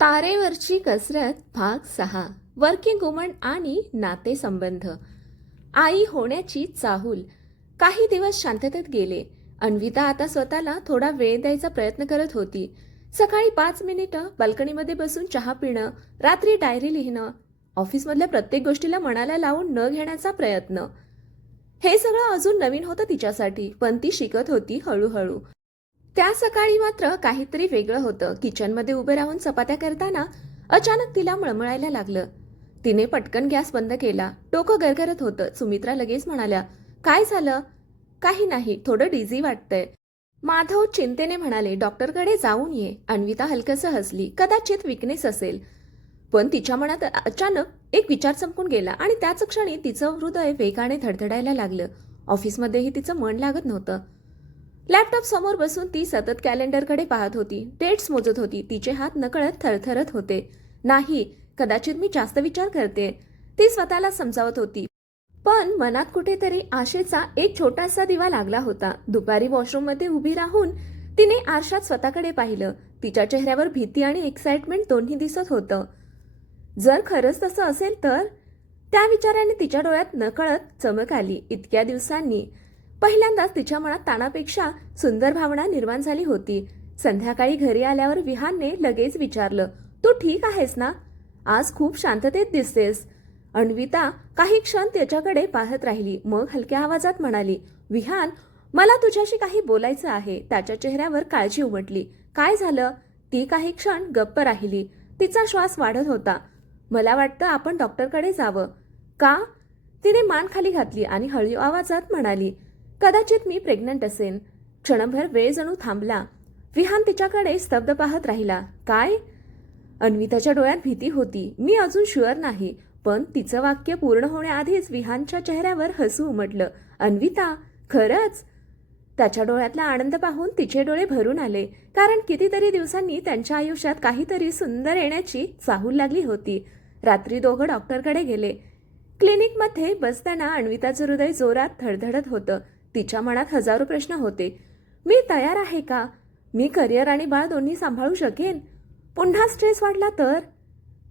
तारेवरची कसरत भाग 6. वर्किंग वुमन आणि नातेसंबंध. आई होण्याची चाहूल. काही दिवस शांततेत गेले. अन्विता आता स्वतःला थोडा वेळ द्यायचा प्रयत्न करत होती. सकाळी 5 मिनिटं बाल्कनीमध्ये बसून चहा पिणं, रात्री डायरी लिहिणं, ऑफिसमधल्या प्रत्येक गोष्टीला मनाला लावून न घेण्याचा प्रयत्न. हे सगळं अजून नवीन होतं तिच्यासाठी, पण ती शिकत होती हळूहळू. त्या सकाळी मात्र काहीतरी वेगळं होतं. किचनमध्ये उभे राहून चपात्या करताना अचानक तिला मळमळायला लागलं. तिने पटकन गॅस बंद केला. डोकं गरगरत होतं. सुमित्रा लगेच म्हणाल्या, काय झालं? काही नाही, थोडं डिझी वाटतंय. माधव चिंतेने म्हणाले, डॉक्टरकडे जाऊन ये. अन्विता हलकसं हसली. कदाचित विकनेस असेल. पण तिच्या मनात अचानक एक विचार चमकून गेला आणि त्याच क्षणी तिचं हृदय वेगाने धडधडायला लागलं. ऑफिसमध्येही तिचं मन लागत नव्हतं. लॅपटॉप समोर बसून ती सतत कॅलेंडरकडे पाहत होती. डेट्स मोजत होती. तिचे हात नकळत थरथरत होते. नाही, कदाचित मी जास्त विचार करते, ती स्वतःला समजावत होती. पण मनात कुठेतरी आशेचा एक छोटासा दिवा लागला होता. दुपारी वॉशरूममध्ये उभी राहून तिने आरशात स्वतःकडे पाहिलं. तिच्या चेहऱ्यावर भीती आणि एक्साइटमेंट दोन्ही दिसत होतं. जर खरंच तसं असेल तर? त्या विचाराने तिच्या डोळ्यात नकळत चमक आली. इतक्या दिवसांनी पहिल्यांदाच तिच्या मनात ताणापेक्षा सुंदर भावना निर्माण झाली होती. संध्याकाळी घरी आल्यावर विहानने लगेच विचारलं, तू ठीक आहेस ना? आज खूप शांततेत दिसतेस. अन्विता काही क्षण त्याच्याकडे पाहत राहिली. मग हलक्या आवाजात म्हणाली, विहान, मला तुझ्याशी काही बोलायचं आहे. त्याच्या चेहऱ्यावर काळजी उमटली. काय झालं? ती काही क्षण गप्प राहिली. तिचा श्वास वाढत होता. मला वाटतं आपण डॉक्टरकडे जावं. का? तिने मान खाली घातली आणि हळू आवाजात म्हणाली, कदाचित मी प्रेग्नंट असेन. क्षणभर वेळ जणू थांबला. विहान तिच्याकडे स्तब्ध पाहत राहिला. काय? अन्विताच्या डोळ्यात भीती होती. मी अजून शुअर नाही. पण तिचं वाक्य पूर्ण होण्याआधीच विहानच्या चेहऱ्यावर हसू उमटलं. अन्विता, खरंच? त्याच्या डोळ्यातला आनंद पाहून तिचे डोळे भरून आले. कारण कितीतरी दिवसांनी त्यांच्या आयुष्यात काहीतरी सुंदर येण्याची चाहूल लागली होती. रात्री दोघं डॉक्टरकडे गेले. क्लिनिकमध्ये बसताना अन्विताचं हृदय जोरात धडधडत होतं. तिच्या मनात हजारो प्रश्न होते. मी तयार आहे का? मी करिअर आणि बाळ दोन्ही सांभाळू शकेन? पुन्हा स्ट्रेस वाढला तर?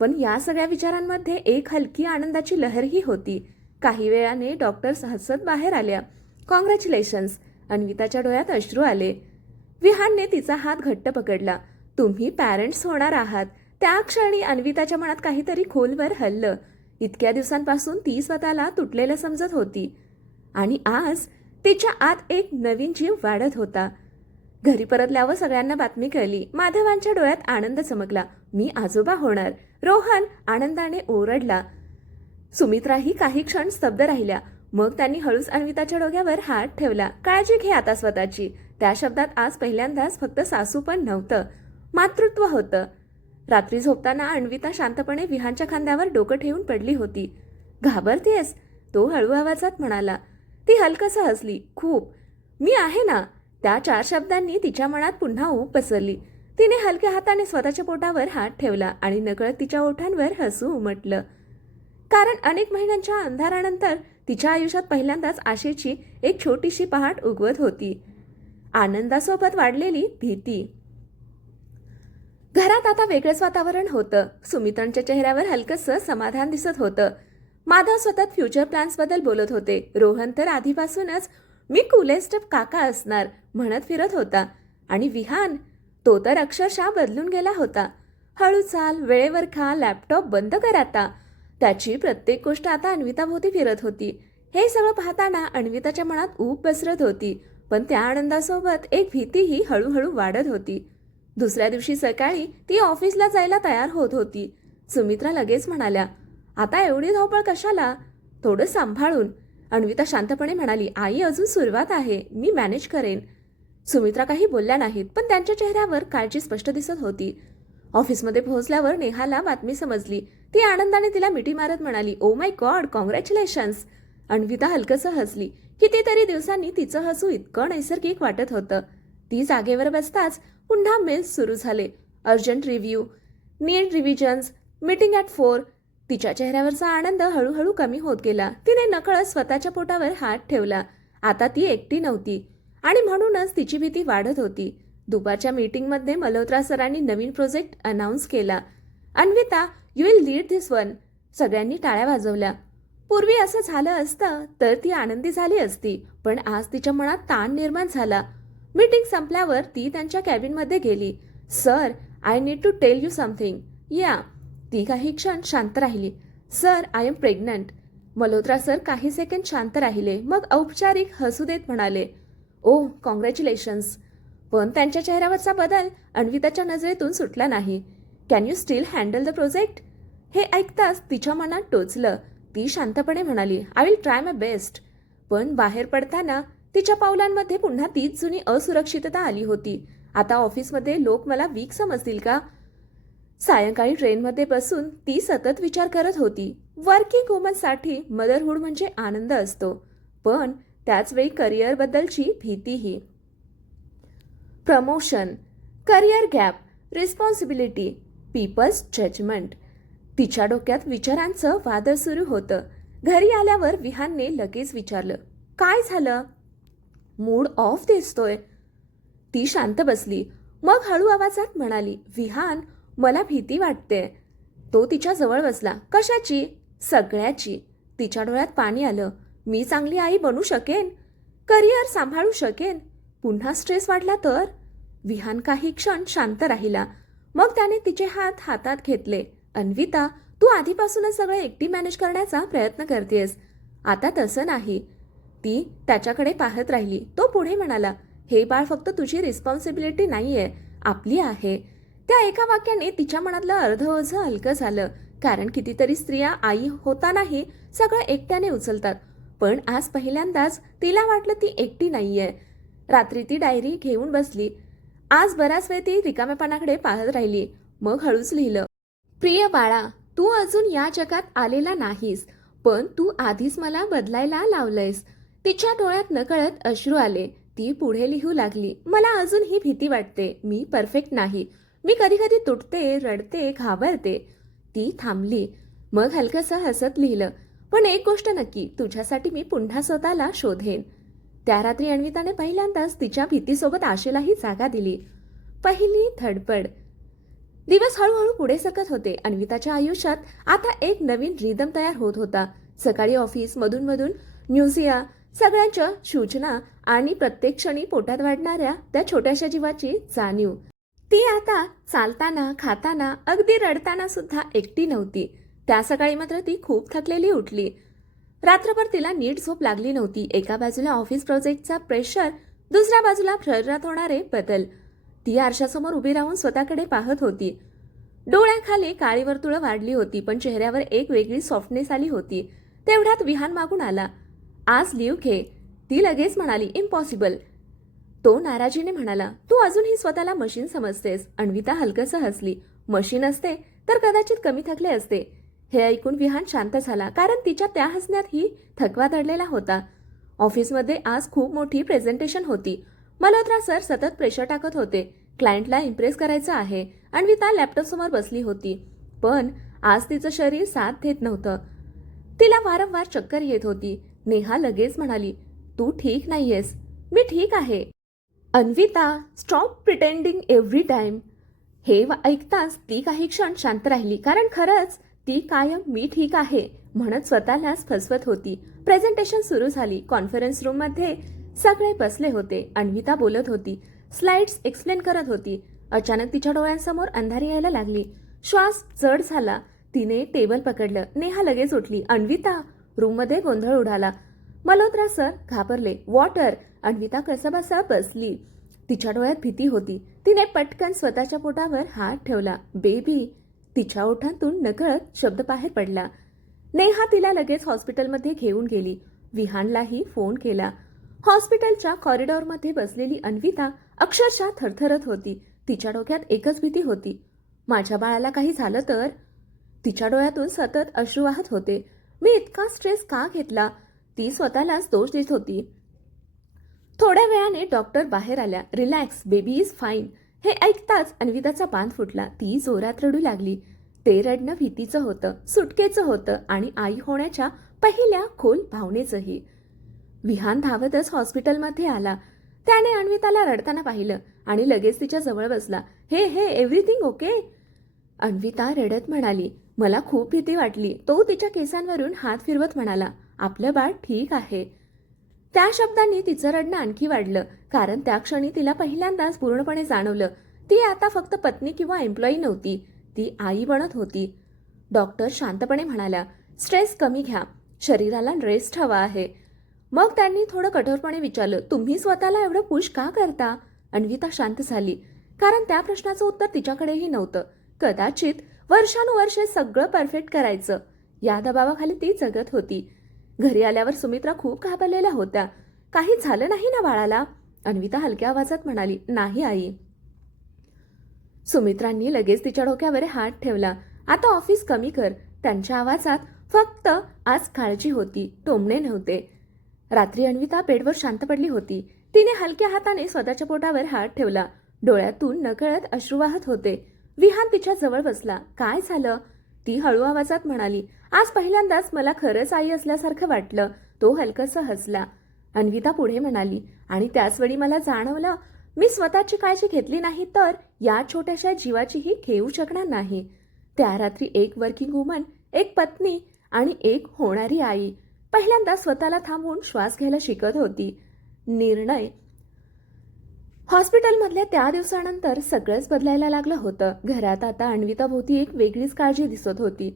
पण या सगळ्या विचारांमध्ये एक हलकी आनंदाची लहरही होती. काही वेळाने डॉक्टर्स हसत बाहेर आल्या. कॉंग्रॅच्युलेशन्स. अन्विताच्या डोळ्यात अश्रू आले. विहानने तिचा हात घट्ट पकडला. तुम्ही पॅरेंट्स होणार आहात. त्या क्षणी अन्विताच्या मनात काहीतरी खोलवर हललं. इतक्या दिवसांपासून ती स्वतःला तुटलेलं समजत होती आणि आज तिच्या आत एक नवीन जीव वाढत होता. घरी परतल्यावर सगळ्यांना बातमी कळली. माधवांच्या डोळ्यात आनंद चमकला. मी आजोबा होणार. रोहन आनंदाने ओरडला. सुमित्राही काही क्षण स्तब्ध राहिल्या. मग त्यांनी हळूच अन्विताच्या डोक्यावर हात ठेवला. काळजी घे आता स्वतःची. त्या शब्दात आज पहिल्यांदाच फक्त सासू पण नव्हतं, मातृत्व होतं. रात्री झोपताना अन्विता शांतपणे विहानच्या खांद्यावर डोकं ठेवून पडली होती. घाबरतेस? तो हळू आवाजात म्हणाला. ती हलकसं हसली. खूप. मी आहे ना. त्या 4 शब्दांनी तिच्या मनात पुन्हा ऊब पसरली. तिने हलक्या हाताने स्वतःच्या पोटावर हात ठेवला आणि नकळत तिच्या ओठांवर हसू उमटलं. कारण अनेक महिन्यांच्या अंधारानंतर तिच्या आयुष्यात पहिल्यांदाच आशेची एक छोटीशी पहाट उगवत होती. आनंदासोबत वाढलेली भीती. घरात आता वेगळंच वातावरण होतं. सुमित्रांच्या चेहऱ्यावर हलकसं समाधान दिसत होतं. माधव सतत फ्युचर प्लॅन्सबद्दल बोलत होते. रोहन तर आधीपासूनच मी कूलेस्ट काका असणार म्हणत फिरत होता. आणि विहान, तो तर अक्षरशः बदलून गेला होता. हळू चाल, वेळेवर खा, लॅपटॉप बंद कर आता. त्याची प्रत्येक गोष्ट आता अन्विताभोवती फिरत होती. हे सगळं पाहताना अन्विताच्या मनात ऊब पसरत होती. पण त्या आनंदासोबत एक भीतीही हळूहळू वाढत होती. दुसऱ्या दिवशी सकाळी ती ऑफिसला जायला तयार होत होती. सुमित्रा लगेच म्हणाल्या, आता एवढी धावपळ कशाला? थोडं सांभाळून. अन्विता शांतपणे म्हणाली, आई, अजून सुरुवात आहे. मी मॅनेज करेन. सुमित्रा काही बोलल्या नाहीत, पण त्यांच्या चेहऱ्यावर काळजी स्पष्ट दिसत होती. ऑफिसमध्ये पोहोचल्यावर नेहाला बातमी समजली. ती आनंदाने तिला मिठी मारत म्हणाली, oh my god, congratulations. Anvita हलकसं हसली. कितीतरी दिवसांनी तिचं हसू इतकं नैसर्गिक वाटत होतं. ती जागेवर बसताच पुन्हा मेल्स सुरू झाले. Urgent review, need revisions, meeting at 4. तिच्या चेहऱ्यावरचा आनंद हळूहळू कमी होत गेला. तिने नकळत स्वतःच्या पोटावर हात ठेवला. आता ती एकटी नव्हती आणि म्हणूनच तिची भीती वाढत होती. दुपारच्या मीटिंगमध्ये मल्होत्रा सरांनी नवीन प्रोजेक्ट अनाऊन्स केला. Anvita, you will lead this one. सगळ्यांनी टाळ्या वाजवल्या. पूर्वी असं झालं असतं तर ती आनंदी झाली असती, पण आज तिच्या मनात ताण निर्माण झाला. मीटिंग संपल्यावर ती त्यांच्या कॅबिनमध्ये गेली. Sir, I need to tell you something. Yeah. ती काही क्षण शांत राहिली. Sir, I am pregnant. Malhotra sir काही सेकंड शांत राहिले, मग औपचारिक हसू देत म्हणाले, ओ कॉंग्रॅच्युलेशन्स. पण त्यांच्या चेहऱ्यावरचा बदल अन्विताच्या नजरेतून सुटला नाही. Can you steel handle the project? हे ऐकताच तिच्या मनात टोचलं. ती शांतपणे म्हणाली, I will try my best. पण बाहेर पडताना तिच्या पावलांमध्ये पुन्हा तीच जुनी असुरक्षितता आली होती. आता ऑफिसमध्ये लोक मला वीक समजतील का? सायंकाळी ट्रेनमध्ये बसून ती सतत विचार करत होती. वर्किंग वुमनसाठी मदरहूड म्हणजे आनंद असतो, पण त्याचवेळी करिअरबद्दलची भीतीही. Promotion, career gap, responsibility, people's judgement. तिच्या डोक्यात विचारांचं वादळ सुरू होतं. घरी आल्यावर विहानने लगेच विचारलं, काय झालं? मूड ऑफ दिसतोय. ती शांत बसली. मग हळू आवाजात म्हणाली, विहान, मला भीती वाटते. तो तिच्या जवळ बसला. कशाची? सगळ्याची. तिच्या डोळ्यात पाणी आलं. मी चांगली आई बनू शकेन? करिअर सांभाळू शकेन? पुन्हा स्ट्रेस वाढला तर? विहान काही क्षण शांत राहिला. मग त्याने तिचे हात हातात घेतले. अन्विता, तू आधीपासूनच सगळे एकटी मॅनेज करण्याचा प्रयत्न करतेस. आता तसं नाही. ती त्याच्याकडे पाहत राहिली. तो पुढे म्हणाला, हे बाळ फक्त तुझी रिस्पॉन्सिबिलिटी नाहीये, आपली आहे. त्या एका वाक्याने तिच्या मनातलं अर्ध ओझं हलकं झालं. कारण कितीतरी स्त्रिया आई होतानाही सगळं एकट्याने उचलतात, पण आज पहिल्यांदाच तिला वाटलं ती एकटी नाहीये. रात्री ती डायरी घेऊन बसली. आज बराच वेळ ती रिकामेपणाकडे पाहत राहिली. मग हळूच लिहिलं, प्रिय बाळा, तू अजून या जगात आलेला नाहीस, पण तू आधीच मला बदलायला लावलंयस. तिच्या डोळ्यात नकळत अश्रू आले. ती पुढे लिहू लागली, मला अजूनही भीती वाटते. मी परफेक्ट नाही. मी कधी कधी तुटते, रडते, घाबरते. ती थांबली. मग हलकसं हसत लिहिलं, पण एक गोष्ट नक्की, तुझ्यासाठी मी पुन्हा स्वतःला शोधेन. त्या रात्री अन्विताने पहिल्यांदाच तिच्या भीतीसोबत आशेलाही जागा दिली. पहिली धडपड. दिवस हळूहळू पुढे सरकत होते. अन्विताच्या आयुष्यात आता एक नवीन रिदम तयार होत होता. सकाळी ऑफिस, मधून म्युझिया, सगळ्यांच्या सूचना आणि प्रत्येक क्षणी पोटात वाढणाऱ्या त्या छोट्याशा जीवाची जाणीव. ती आता चालताना, खाताना, अगदी रडताना सुद्धा एकटी नव्हती. त्या सकाळी मात्र ती खूप थकलेली उठली. रात्रभर तिला नीट झोप लागली नव्हती. एका बाजूला ऑफिस प्रोजेक्टचा प्रेशर, दुसऱ्या बाजूला शरीरात होणारे बदल. ती आरशासमोर उभी राहून स्वतःकडे पाहत होती. डोळ्याखाली काळी वर्तुळं वाढली होती, पण चेहऱ्यावर एक वेगळी सॉफ्टनेस आली होती. तेवढ्यात विहान मागून आला. आज लीव घे. ती लगेच म्हणाली, इम्पॉसिबल. तो नाराजीने म्हणाला, तू अजूनही स्वतःला मशीन समजतेस. अन्विता हलकसं हसली. मशीन असते तर कदाचित कमी थकले असते. हे ऐकून विहान शांत झाला, कारण तिच्या त्या हसण्यातही थकवा दडलेला होता. ऑफिसमध्ये आज खूप मोठी प्रेझेंटेशन होती. मल्होत्रा सर सतत प्रेशर टाकत होते. क्लायंटला इम्प्रेस करायचं आहे. अन्विता लॅपटॉप समोर बसली होती, पण आज तिचं शरीर साथ देत नव्हतं. तिला वारंवार चक्कर येत होती. नेहा लगेच म्हणाली, तू ठीक नाहीयेस. मी ठीक आहे. Anvita, stop pretending every time. हे ऐकताच ती काही क्षण शांत राहिली, कारण खरंच ती कायम मी ठीक आहे म्हणत स्वतःलाच फसवत होती. प्रेझेंटेशन सुरू झाली. कॉन्फरन्स रूममध्ये सगळे बसले होते. अन्विता बोलत होती, स्लाइड्स एक्सप्लेन करत होती. अचानक तिच्या डोळ्यांसमोर अंधारी यायला लागली. श्वास जड झाला. तिने टेबल पकडलं. नेहा लगेच उठली. अन्विता. रूममध्ये गोंधळ उडाला. मल्होत्रा सर घाबरले. वॉटर. अन्विता कसबसा बसली. तिच्या डोळ्यात भीती होती. तिने पटकन स्वतःच्या पोटावर हात ठेवला. बेबी. तिच्या ओठांतून नकळत शब्द बाहेर पडला. नेहा तिला लगेच हॉस्पिटलमध्ये घेऊन गेली. विहानलाही फोन केला. हॉस्पिटलच्या कॉरिडॉरमध्ये बसलेली अन्विता अक्षरशः थरथरत होती. तिच्या डोक्यात एकच भीती होती, माझ्या बाळाला काही झालं तर? तिच्या डोळ्यातून सतत अश्रू वाहत होते. मी इतका स्ट्रेस का घेतला? ती स्वतःलाच दोष देत होती. थोड्या वेळाने डॉक्टर बाहेर आल्या. Relax, baby is fine. हे ऐकताच अन्विताचा बांध फुटला. ती जोरात रडू लागली. ते रडणं भीतीचं होतं, सुटकेचं होतं आणि आई होण्याच्या पहिल्या खोल भावनेचंही. विहान धावतच हॉस्पिटलमध्ये आला. त्याने अन्विताला रडताना पाहिलं आणि लगेच तिच्या जवळ बसला. हे हे एव्हरीथिंग ओके? अन्विता रडत म्हणाली, मला खूप भीती वाटली. तो तिच्या केसांवरून हात फिरवत म्हणाला, आपलं बाळ ठीक आहे. त्या शब्दांनी तिचं रडणं आणखी वाढलं, कारण त्या क्षणी तिला पहिल्यांदाच पूर्णपणे जाणवलं, ती आता फक्त पत्नी किंवा एम्प्लॉई नव्हती, ती आई बनत होती. डॉक्टर शांतपणे म्हणाल्या, स्ट्रेस कमी घ्या, शरीराला रेस्ट हवा आहे. मग त्यांनी थोडं कठोरपणे विचारलं, तुम्ही स्वतःला एवढं पुश का करता? अन्विता शांत झाली, कारण त्या प्रश्नाचं उत्तर तिच्याकडेही नव्हतं. कदाचित वर्षानुवर्षे सगळं परफेक्ट करायचं, या दबावाखाली ती जगत होती. घरी आल्यावर सुमित्रा खूप घाबरलेल्या होत्या. काही झालं नाही ना बाळाला? अन्विता हलक्या आवाजात म्हणाली, नाही आई. सुमित्रांनी लगेच तिच्या डोक्यावर हात ठेवला. आता ऑफिस कमी कर. त्यांच्या आवाजात फक्त आज काळजी होती, टोमणे नव्हते. रात्री अन्विता बेडवर शांत पडली होती. तिने हलक्या हाताने स्वतःच्या पोटावर हात ठेवला. डोळ्यातून नकळत अश्रू वाहत होते. विहान तिच्या जवळ बसला. काय झालं? ती हळू आवाजात म्हणाली, आज पहिल्यांदाच मला खरंच आई असल्यासारखं वाटलं. तो हलकसं हसला. अन्विता पुढे म्हणाली, आणि त्याचवेळी मला जाणवलं, मी स्वतःची काळजी घेतली नाही तर या छोट्याशा जीवाचीही घेऊ शकणार नाही. त्या रात्री एक वर्किंग वुमन, एक पत्नी आणि एक होणारी आई पहिल्यांदा स्वतःला थांबवून श्वास घ्यायला शिकत होती. निर्णय. हॉस्पिटलमधल्या त्या दिवसानंतर सगळंच बदलायला लागलं होतं. घरात आता अन्विताभोवती एक वेगळीच काळजी दिसत होती.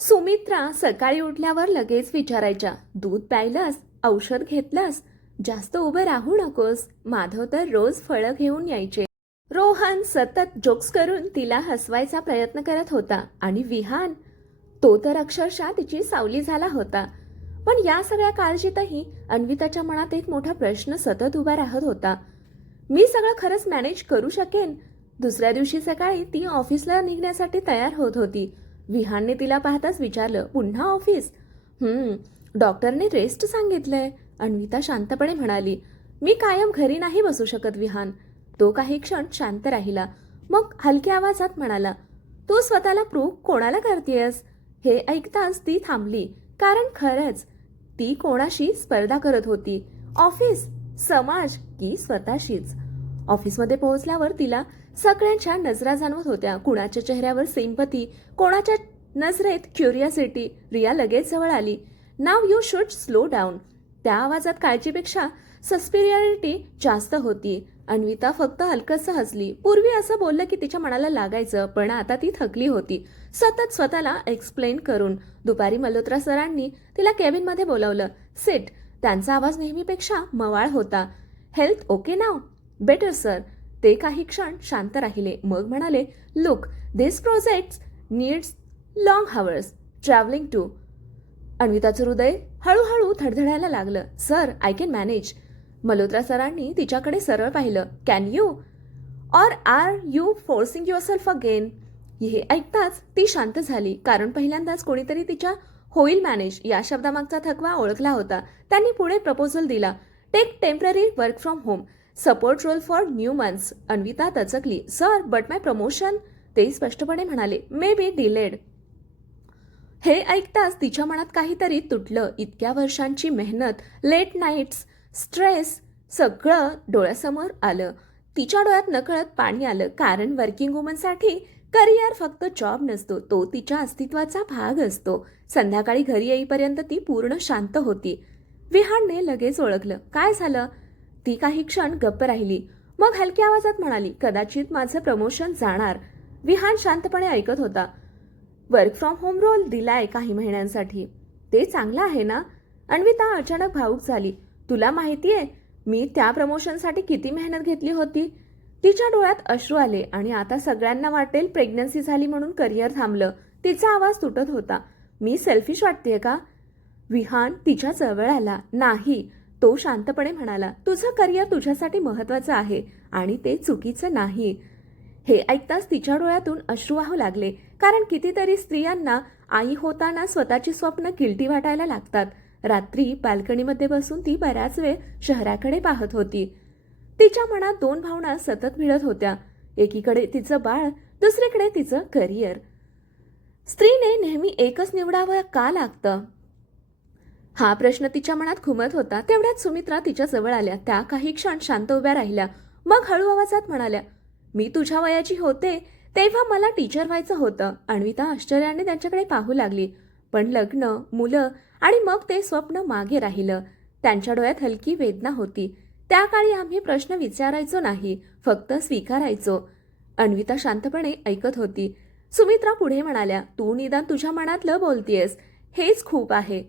सुमित्रा सकाळी उठल्यावर लगेच विचारायच्या, दूध प्यायलंस? औषध घेतलंस? जास्त उभं राहू नकोस. माधव तर रोज फळं घेऊन यायचे. रोहन सतत जोक्स करून तिला हसवायचा प्रयत्न करत होता. आणि विहान, तो तर अक्षरशः तिची सावली झाला होता. पण या सगळ्या काळजीतही अन्विताच्या मनात एक मोठा प्रश्न सतत उभा राहत होता, मी सगळं खरंच मॅनेज करू शकेन? दुसऱ्या दिवशी सकाळी ती ऑफिसला निघण्यासाठी तयार होत होती. विहानने तिला पाहताच विचारलं, पुन्हा ऑफिस? डॉक्टरने रेस्ट सांगितलंय. अन्विता शांतपणे म्हणाली, मी कायम घरी नाही बसू शकत विहान. तो काही क्षण शांत राहिला, मग हलक्या आवाजात म्हणाला, तू स्वतःला प्रूव्ह कोणाला करतेयस? हे ऐकताच ती थांबली, कारण खरंच ती कोणाशी स्पर्धा करत होती. ऑफिस, समाज की स्वतःशीच. ऑफिसमध्ये पोहोचल्यावर तिला सगळ्यांच्या नजरा जाणवत होत्या. कुणाच्या चेहऱ्यावर सिंपथी, कोणाच्या नजरेत क्युरियोसिटी. रिया लगेच जवळ आली. नाव यू शुड स्लो डाऊन. त्या आवाजात काळजीपेक्षा सस्पिरियरिटी जास्त होती. अन्विता फक्त हलकसं हसली. पूर्वी असं बोललं की तिच्या मनाला लागायचं, पण आता ती थकली होती सतत स्वतःला एक्सप्लेन करून. दुपारी मल्होत्रा सरांनी तिला केबिनमध्ये बोलावलं. सिट. त्यांचा आवाज नेहमीपेक्षा मवाळ होता. हेल्थ ओके नाव? Better sir. ते काही क्षण शांत राहिले, मग म्हणाले, look, this project needs long hours travelling too. अन्विताचं हृदय हळूहळू धडधडायला लागलं. Sir, I can manage. Malhotra सरांनी तिच्याकडे सरळ पाहिलं. Can you? Or are you forcing yourself again? हे ऐकताच ती शांत झाली, कारण पहिल्यांदाच कोणीतरी तिच्या होईल मॅनेज या शब्दामागचा थकवा ओळखला होता. त्यांनी पुढे प्रपोजल दिला. Take temporary work from home, support role for new months. Anvita दचकली. Sir, but my promotion? ते स्पष्टपणे म्हणाले, मे बी डिलेड. हे ऐकताच तिच्या मनात काहीतरी तुटलं. इतक्या वर्षांची मेहनत, लेट नाईट्स, स्ट्रेस, सगळं डोळ्यासमोर आलं. तिच्या डोळ्यात नकळत पाणी आलं, कारण वर्किंग वुमनसाठी करिअर फक्त जॉब नसतो, तो तिच्या अस्तित्वाचा भाग असतो. संध्याकाळी घरी येईपर्यंत ती पूर्ण शांत होती. विहानने लगेच ओळखलं. काय झालं? ती काही क्षण गप्प राहिली, मग हलक्या आवाजात म्हणाली, कदाचित माझं प्रमोशन जाणार. विहान शांतपणे ऐकत होता. वर्क फ्रॉम होम रोल दिलाय काही महिन्यांसाठी. ते चांगलं आहे ना? अन्विता अचानक भावूक झाली. तुला माहितीये मी त्या प्रमोशनसाठी किती मेहनत घेतली होती? तिच्या डोळ्यात अश्रू आले. आणि आता सगळ्यांना वाटेल प्रेग्नन्सी झाली म्हणून करिअर थांबलं. तिचा आवाज तुटत होता. मी सेल्फिश वाटतेय का? विहान तिच्या जवळ आला. नाही. तो शांतपणे म्हणाला, तुझं करिअर तुझ्यासाठी महत्वाचं आहे आणि ते चुकीचं नाही. हे ऐकताच तिच्या डोळ्यातून अश्रू वाहू लागले, कारण कितीतरी स्त्रियांना आई होताना स्वतःची स्वप्न गिल्टी वाटायला लागतात. रात्री बाल्कनीमध्ये बसून ती बराच वेळ शहराकडे पाहत होती. तिच्या मनात दोन भावना सतत भिडत होत्या. एकीकडे तिचं बाळ, दुसरीकडे तिचं करिअर. स्त्रीने नेहमी एकच निवडावं का लागतं? हा प्रश्न तिच्या मनात घुमत होता. तेवढ्यात सुमित्रा तिच्या जवळ आल्या. त्या काही क्षण शांत उभ्या राहिल्या. मग हळू आवाजात म्हणाल्या, मी तुझ्या वयाची होते तेव्हा मला टीचर व्हायचं होतं. अन्विता आश्चर्याने त्यांच्याकडे पाहू लागली. पण लग्न, मुलं आणि मग ते स्वप्न मागे राहिलं. त्यांच्या डोळ्यात हलकी वेदना होती. त्या काळी आम्ही प्रश्न विचारायचो नाही, फक्त स्वीकारायचो. अन्विता शांतपणे ऐकत होती. सुमित्रा पुढे म्हणाल्या, तू निदान तुझ्या मनातलं बोलतीयस, हेच खूप आहे.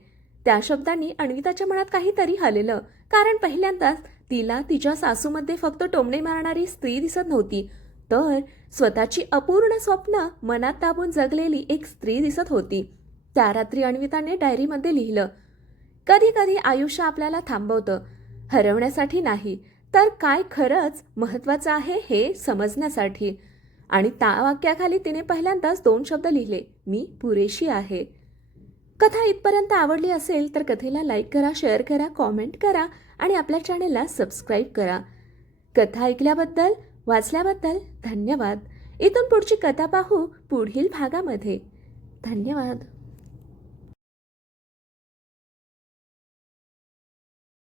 त्या शब्दांनी अन्विताच्या मनात काहीतरी हललं. कारण पहिल्यांदाच तिला तिच्या सासूमध्ये फक्त टोमणे मारणारी स्त्री दिसत नव्हती, तर स्वतःची अपूर्ण स्वप्न मनात दाबून जगलेली एक स्त्री दिसत होती. त्या रात्री अन्विताने डायरीमध्ये लिहिलं, कधी कधी आयुष्य आपल्याला थांबवतं, हरवण्यासाठी नाही, तर काय खरंच महत्त्वाचं आहे हे समजण्यासाठी. आणि त्या वाक्याखाली तिने पहिल्यांदाच 2 शब्द लिहिले, मी पुरेशी आहे. कथा इथपर्यंत आवडली असेल तर कथेला लाईक करा, शेअर करा, कॉमेंट करा आणि आपल्या चॅनेलला सबस्क्राईब करा. कथा ऐकल्याबद्दल, वाचल्याबद्दल धन्यवाद. इथून पुढची कथा पाहू पुढील भागामध्ये. धन्यवाद.